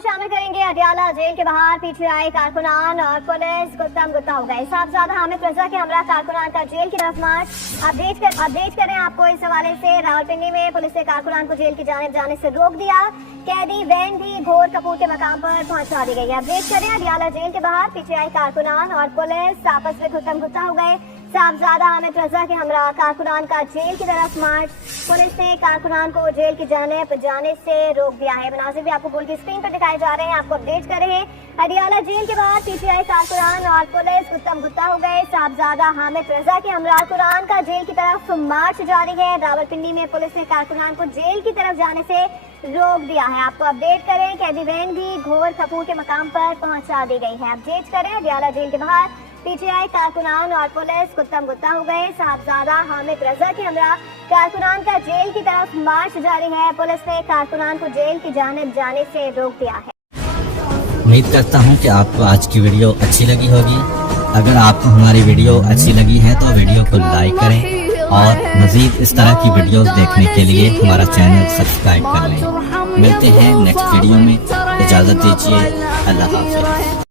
शामिल करेंगे अडियाला जेल के बाहर पीटीआई कारकुनान और पुलिस गुत्तम गुत्ता हो गए। साहबजादा हामिद रजा के हमरा कारकुनान का जेल की तरफ़ मार्च। अपडेट कर, अपडेट करें आपको इस हवाले से। रावलपिंडी में पुलिस ने कारकुनान को जेल की जानब जाने से रोक दिया। कैदी वैन भी घोर कपूर के मकाम पर पहुँचा दी गई अपडेट करें अडियाला जेल के बाहर पीटीआई कारकुनान और पुलिस आपस में गुत्तम गुत्ता हो गए। साहबजादा हामिद रजा के हमरा कारकुनान का जेल की तरफ़ मार्च। पुलिस ने कारकुनान को जेल की जाने जाने से रोक दिया है। मनाजिर भी आपको बोल की स्क्रीन पर दिखाए जा रहे हैं। आपको अपडेट कर रहे हैं। अडियाला जेल के बाद पीटीआई कारकुनान और पुलिस गुत्तम गुत्ता हो गए। साहबजादा हामिद रजा के हमरा कुरान का जेल की तरफ़ मार्च जारी है। रावलपिंडी में पुलिस ने कारकुनान को जेल की तरफ़ जाने से रोक दिया है। आपको अपडेट करें, कैदी वैन भी घोर कपूर के मकाम पर पहुँचा दी गई है। अपडेट करें अडियाला जेल के बाहर पीटीआई कारकुनान और पुलिस गुत्तम गुत्ता हो गए। साहबजादा हामिद रजा के हमरा कारकुनान का जेल की तरफ़ मार्च जारी है। पुलिस ने कारकुनान को जेल की जानब जाने से रोक दिया है। उम्मीद करता हूँ कि आपको आज की वीडियो अच्छी लगी होगी। अगर आपको हमारी वीडियो अच्छी लगी है तो वीडियो को लाइक करें और मजीद इस तरह की वीडियोस देखने के लिए हमारा चैनल सब्सक्राइब कर लें। मिलते हैं नेक्स्ट वीडियो में। इजाज़त दीजिए। अल्लाह हाफिज़।